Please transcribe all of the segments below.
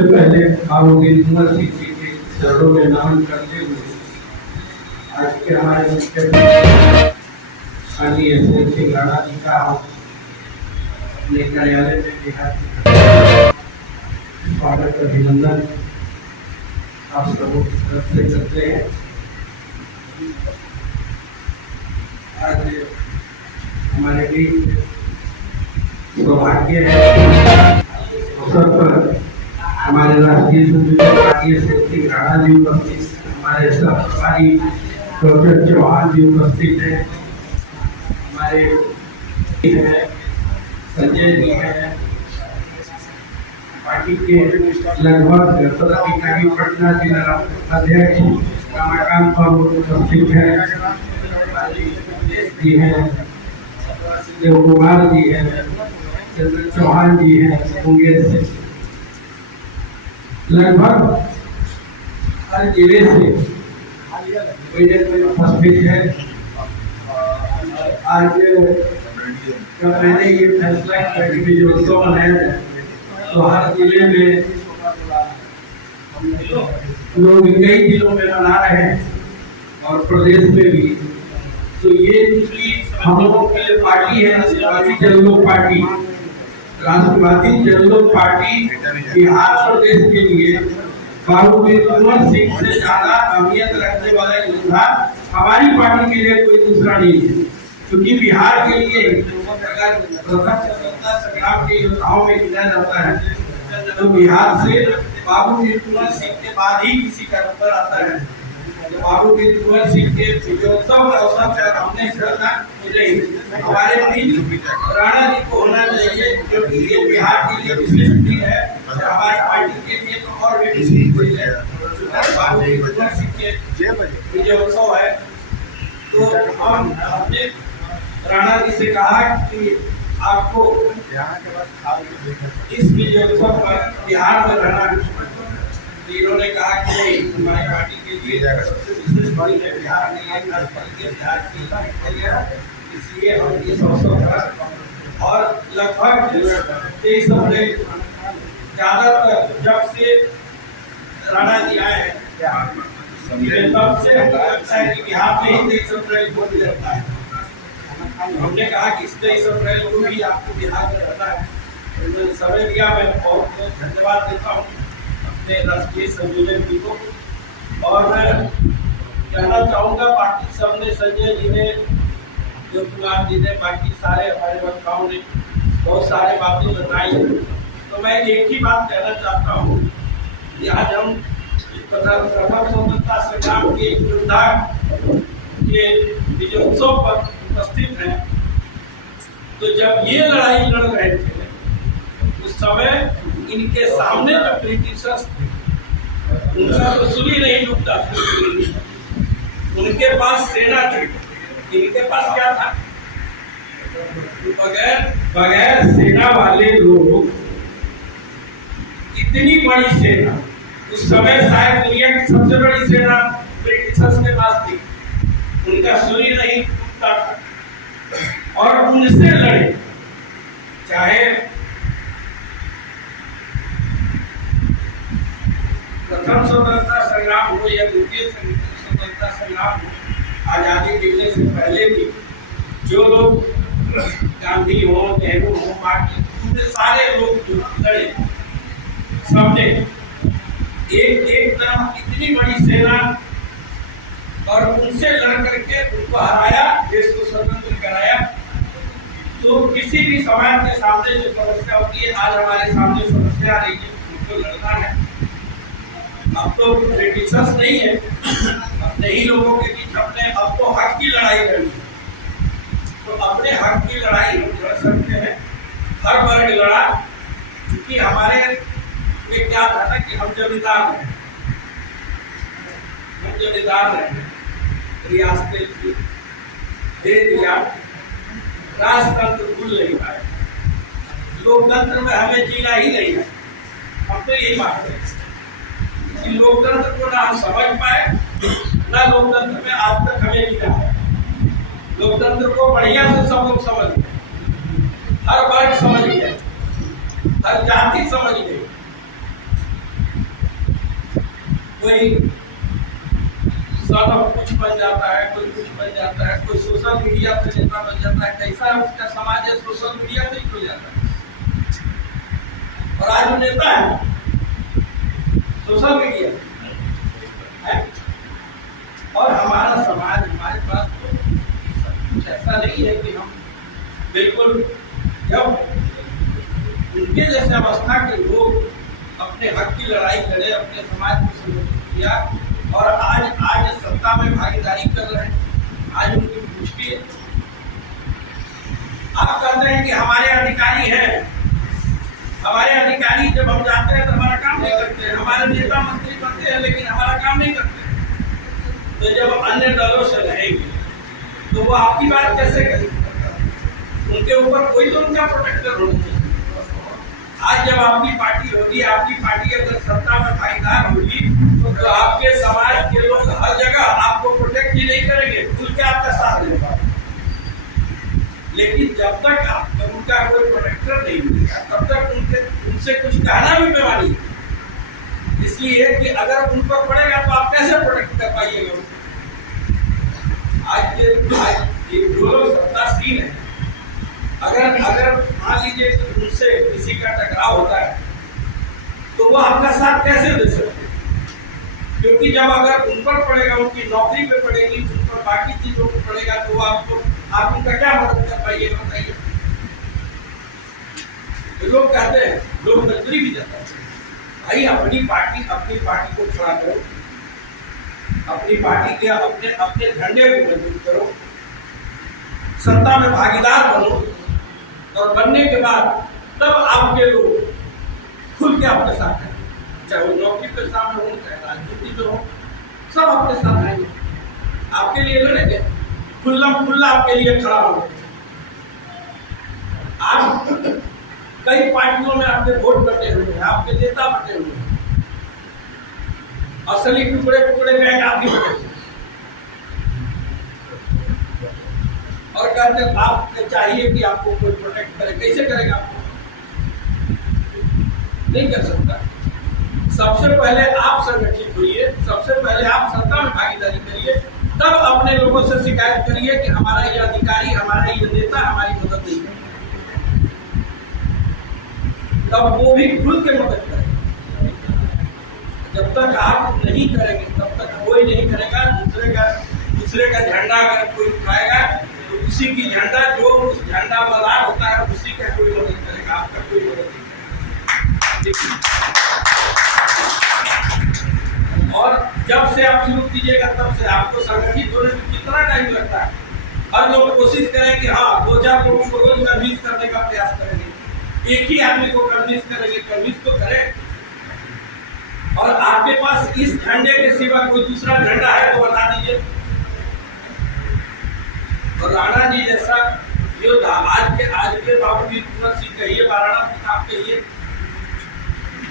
सबसे पहले बाबूजी कुंवर सिंह जी के चरणों में नमन करते हुए आज के हमारे मुख्य माननीय श्री सिंह राणा जी का अपने कार्यालय में बिहार स्वागत अभिनंदन आप सबों की तरफ से करते हैं। आज हमारे बीच सौभाग्य है अवसर पर हमारे राष्ट्रीय पार्टी से राणा जी उपस्थित, हमारे सहकारी डॉक्टर चौहान जी उपस्थित है, हमारे संजय जी हैं, पार्टी के लगभग पदाधिकारी पटना जिला अध्यक्ष रमाकांत बाबू उपस्थित है जी हैं, देव कुमार जी हैं, चंद्र चौहान जी हैं मुंगेर से, लगभग हर जिले से उपस्थित है। आज जब मैंने ये फैसला किया कि विजयोत्सव मनाया जाए तो हर जिले में लोग कई जिलों में मना रहे हैं और प्रदेश में भी, तो ये चूंकि हम लोगों की पार्टी है राष्ट्रवादी जनलोक पार्टी, राष्ट्रवादी जनलोक पार्टी बिहार प्रदेश के लिए बाबूजी कुंवर सिंह से ज्यादा अहमियत रखने वाला योद्धा हमारी पार्टी के लिए कोई दूसरा नहीं है, क्योंकि बिहार के लिए अगर स्वतंत्रता संग्राम के योद्धाओं में गिना जाता है तो बिहार से बाबूजी कुंवर सिंह के बाद ही किसी का नंबर आता है। बाबूजी कुंवर सिंह के विजयोत्सव अवसर पर हमने श्रद्धा हमारे बीच राणा जी को होना चाहिए, क्योंकि ये बिहार के लिए विशेष दिन है और हमारी पार्टी के लिए तो और भी विशेष दिन है। बाबूजी कुंवर सिंह के विजयोत्सव है तो हमने राणा जी से कहा कि आपको इस विजयोत्सव पर बिहार में रहना, इन्होंने कहा कि नहीं, हमारी पार्टी के लिए सबसे विशेष दिन है बिहार में, इसलिए हम इस अवसर पर और लगभग 23 अप्रैल ज्यादातर जब से राणा जी आए हैं तब से हमको लगता है कि बिहार में ही 23 अप्रैल को भी रहता है। हमने कहा कि 23 अप्रैल को भी आपको बिहार में रहना है, उन्होंने समय दिया। मैं बहुत बहुत धन्यवाद देता हूँ अपने राष्ट्रीय संयोजक जी को, और मैं कहना चाहूँगा पार्टी सबने, संजय जी ने, देव कुमार जी ने, बाकी सारे हमारे वक्ताओं ने बहुत सारे बातें बताई, तो मैं एक ही बात कहना चाहता हूँ कि आज हम प्रथम स्वतंत्रता संग्राम के योद्धा के विजयोत्सव पर उपस्थित हैं। तो जब ये लड़ाई लड़ रहे थे उस समय इनके सामने जो ब्रिटिशर्स थे उनका तो सुली नहीं डूबता था, उनके पास सेना थी, इनके पास क्या था? बगैर सेना वाले लोग, इतनी बड़ी सेना उस समय शायद दुनिया की सबसे बड़ी सेना ब्रिटिशर्स के पास थी, उनका सूर्य नहीं टूटता था और उनसे लड़े, चाहे प्रथम स्वतंत्रता संग्राम हो या द्वितीय स्वतंत्रता संग्राम हो, आजादी मिलने से पहले भी जो लोग गांधी हो, नेहरू हो, बाकी सारे लोग जो लड़े, सबने एक तरफ इतनी बड़ी सेना और उनसे लड़ करके उनको हराया, देश को स्वतंत्र कराया। तो किसी भी समाज के सामने जो समस्या होती है, आज हमारे सामने समस्या आ रही है, उनको लड़ना है। अब तो ब्रिटिशर्स नहीं है, अपने ही लोगों के बीच अपने अब तो हक की लड़ाई करनी है, तो अपने हक की लड़ाई हम लड़ सकते हैं। हर वर्ग लड़ा, क्योंकि हमारे में क्या था ना कि हम जमींदार रहे, रियासतें दे दिया, राजतंत्र भूल नहीं पाए, लोकतंत्र में हमें जीना ही नहीं है। हम तो यही बात है कि लोकतंत्र को ना हम समझ पाए, ना लोकतंत्र में आज तक हमें जीना है। लोकतंत्र को बढ़िया से सब लोग समझ गए, हर वर्ग समझ गए, हर जाति समझ गई, कोई सब कुछ बन जाता है, कोई कुछ बन जाता है, कोई सोशल मीडिया से नेता बन जाता है। कैसा उसका समाज है, सोशल मीडिया से ही हो जाता है। और आज वो नेता है सोशल मीडिया है। और हमारा समाज, हमारे पास तो कुछ ऐसा नहीं है कि हम बिल्कुल, जब उनके जैसे अवस्था के लोग अपने हक की लड़ाई लड़े, अपने समाज को संगठित किया और आज सत्ता में भागीदारी कर रहे हैं, आज उनकी पूछती है। आप कहते हैं कि हमारे अधिकारी हैं, हमारे अधिकारी जब हम जाते हैं तो हमारा काम नहीं करते हैं, हमारे नेता मंत्री बनते हैं लेकिन हमारा काम नहीं करते। तो जब अन्य दलों से रहेंगे तो वो आपकी बात कैसे करेंगे? उनके ऊपर कोई तो उनका प्रोटेक्टर होना चाहिए। आज जब आपकी पार्टी होगी, आपकी पार्टी अगर सत्ता में भागीदार होगी तो आपके समाज के लोग हर जगह आपको प्रोटेक्ट ही नहीं करेंगे, खुल के आपका साथ देगा। लेकिन जब तक उनका कोई प्रोटेक्टर नहीं मिलेगा तब तक उनसे कुछ कहना भी बेमानी है। इसलिए कि अगर उन पर पड़ेगा तो आप कैसे प्रोटेक्ट कर पाइएगा? आज जो लोग सत्तासीन है, अगर मान लीजिए कि उनसे किसी का टकराव होता है तो वो आपका साथ कैसे दे सकते? क्योंकि जब अगर उन पर पड़ेगा, उनकी नौकरी पे पड़ेगी, उन पर बाकी चीजों पर पड़ेगा तो आप उनका क्या मदद कर पाइएगा? बताइए। लोग कहते हैं, लोग नजरी भी देते हैं, भाई अपनी पार्टी को खड़ा करो, अपनी पार्टी के अपने झंडे को मजबूत करो, सत्ता में भागीदार बनो और बनने के बाद तब आपके लोग खुल के आपके साथ हैं, चाहे वो नौकरी पे सामने हो, चाहे राजनीति में हो, सब आपके साथ आएंगे, आपके लिए लड़ेंगे, खुल्ला आपके लिए खड़ा होंगे। आप कई पार्टियों में आपके वोट बटे हुए हैं, आपके नेता बटे हुए हैं, असली टुकड़े बैग आप ही बटे और कहते हैं आपको चाहिए कि आपको कोई प्रोटेक्ट करे। कैसे करेगा? आपको नहीं कर सकता। सबसे पहले आप संगठित होइए, सबसे पहले आप सत्ता में भागीदारी करिए, तब अपने लोगों से शिकायत करिए कि हमारा ये अधिकारी, हमारा ये नेता हमारी मदद नहीं करे। तब वो भी खुल के मदद करेगा। जब तक आप नहीं करेंगे तब तक कोई नहीं करेगा। दूसरे का झंडा अगर कोई उठाएगा तो उसी की झंडा, जो उस झंडा बदार होता है, उसी का कोई मदद करेगा, आपका कोई मदद नहीं करेगा। और जब से आप शुरू कीजिएगा तब से आपको संगठित होने में कितना टाइम लगता है। हर लोग कोशिश करें कि हाँ 2-4 लोगों को रोज कन्विंस करने का प्रयास करेंगे, एक ही आदमी को कन्विंस करेंगे, कन्विंस तो करें। और आपके पास इस झंडे के सिवा कोई दूसरा झंडा है तो बता दीजिए। और राणा जी जैसा योद्धा आज के बावजूद कुछ कहिए, वाराणसी आप कहिए,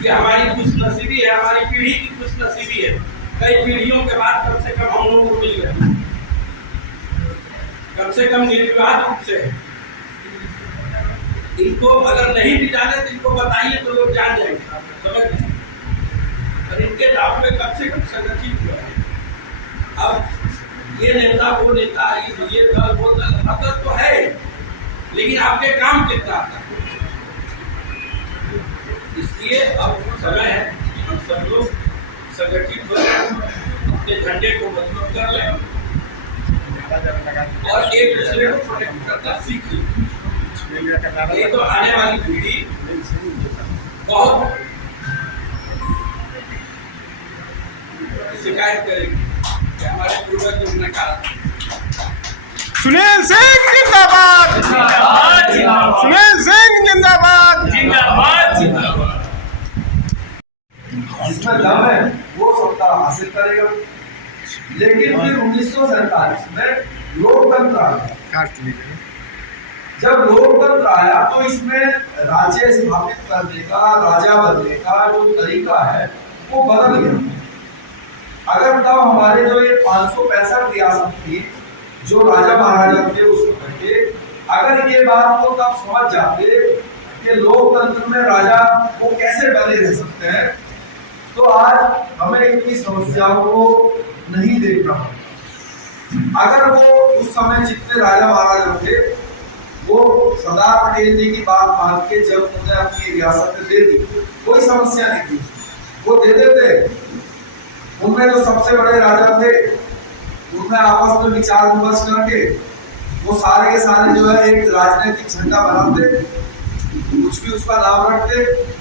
ये हमारी खुशनसीबी है, हमारी पीढ़ी की खुशनसीबी है। कई पीढ़ियों के बाद कम से कम हम लोगों को मिल गया, कम से कम निर्विवाद रूप से। इनको अगर नहीं भी जाने तो इनको बताइए तो लोग जान जाएंगे, समझ। और इनके नाम पे कम से कम संगठित हुआ है। अब ये नेता वो नेता, ये दल वो दल, मदद तो है लेकिन आपके काम कितना आता है। इसलिए अब समय है कि हम सब लोग संगठित हो जाए, अपने झंडे को मजबूत कर लें और एक दूसरे को प्रोटेक्ट करना सीख लें। ये तो आने वाली पीढ़ी बहुत शिकायत करेगी कि हमारे पूर्वज ने कहा। सुनील सिंह जिंदाबाद, सुनील सिंह जिंदाबाद, जिसमें दम है वो सत्ता हासिल करेगा। लेकिन फिर 1947 में लोकतंत्र आया। जब लोकतंत्र आया तो इसमें राज्य स्थापित करने का, राजा बनने का जो तरीका है वो बदल गया। अगर तब हमारे जो ये 565 रियासत थी, जो राजा महाराजा थे उस समय के, अगर ये बात को तब समझ जाते कि लोकतंत्र में राजा वो कैसे बने रह सकते हैं, तो आज हमें इतनी समस्याओं को नहीं देखना पड़ता। अगर वो उस समय जितने राजा महाराजा थे वो सरदार पटेल जी की बात मान के जब उन्होंने अपनी रियासत दे दी, कोई समस्या नहीं थी, वो दे देते। उनमें जो सबसे बड़े राजा थे उनमें आपस में विचार विमर्श करके वो सारे के सारे जो है एक राजनीतिक झंडा बनाते, कुछ भी उसका नाम रखते।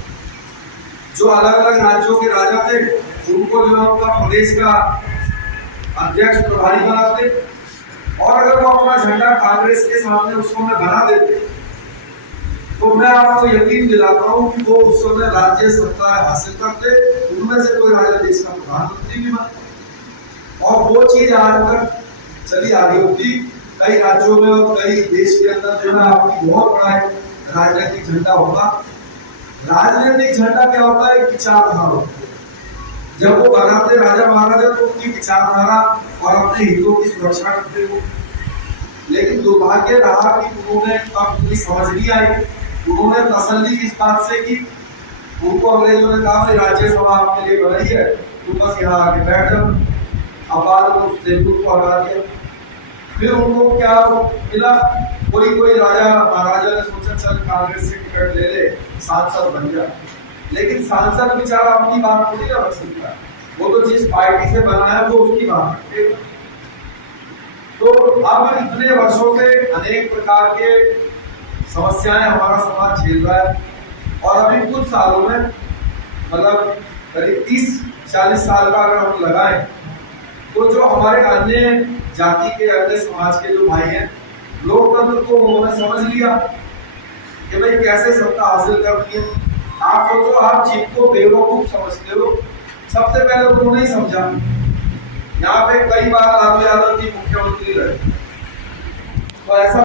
जो अलग अलग राज्यों के राजा थे उनको जो है उनका प्रदेश का अध्यक्ष प्रभारी बनाते, और अगर वो अपना झंडा कांग्रेस के सामने उस समय बना देते तो मैं आपको यकीन दिलाता हूं कि वो उस समय राज्य सत्ता हासिल करते, उनमें से कोई राजा देश का प्रधानमंत्री भी बना। और वो चीज आज तक चली आ रही होती कई राज्यों में और कई देश के अंदर जो है आपकी बहुत बड़ा राजनीतिक झंडा होगा। राजनीतिक झंडा क्या होता है? विचारधारा होती है। जब वो बनाते राजा महाराजा तो उनकी विचारधारा और अपने हितों की सुरक्षा करते हो, लेकिन दुर्भाग्य रहा कि उन्होंने अपनी समझ नहीं आई। उन्होंने तसल्ली इस बात से की, उनको अंग्रेजों ने कहा भाई राज्यसभा आपके लिए बनाई है, तुम बस यहाँ आके बैठ जाओ। अब बाद में उस देशमुख को हटा दिया। फिर उनको क्या मिला? कोई राजा महाराजा ने सोचा चल कांग्रेस से टिकट ले ले, सांसद बन जा। लेकिन सांसद बेचारा अपनी बात थोड़ी ना रख सकता, वो तो जिस पार्टी से बना है वो उसकी बात रखेगा। तो अब इतने वर्षों से अनेक प्रकार के समस्याएं हमारा समाज झेल रहा है, और अभी कुछ सालों में मतलब करीब 30-40 साल का अगर हम लगाएं तो जो हमारे अन्य जाति के अन्य समाज के जो भाई हैं, लोकतंत्र को उन्होंने समझ लिया कि भाई कैसे सत्ता हासिल करनी है। आप सोचो, आप जिनको बेवकूफ समझते हो सबसे पहले उन्होंने ही समझा। यहाँ पे कई बार लालू यादव जी मुख्यमंत्री रहे, तो ऐसा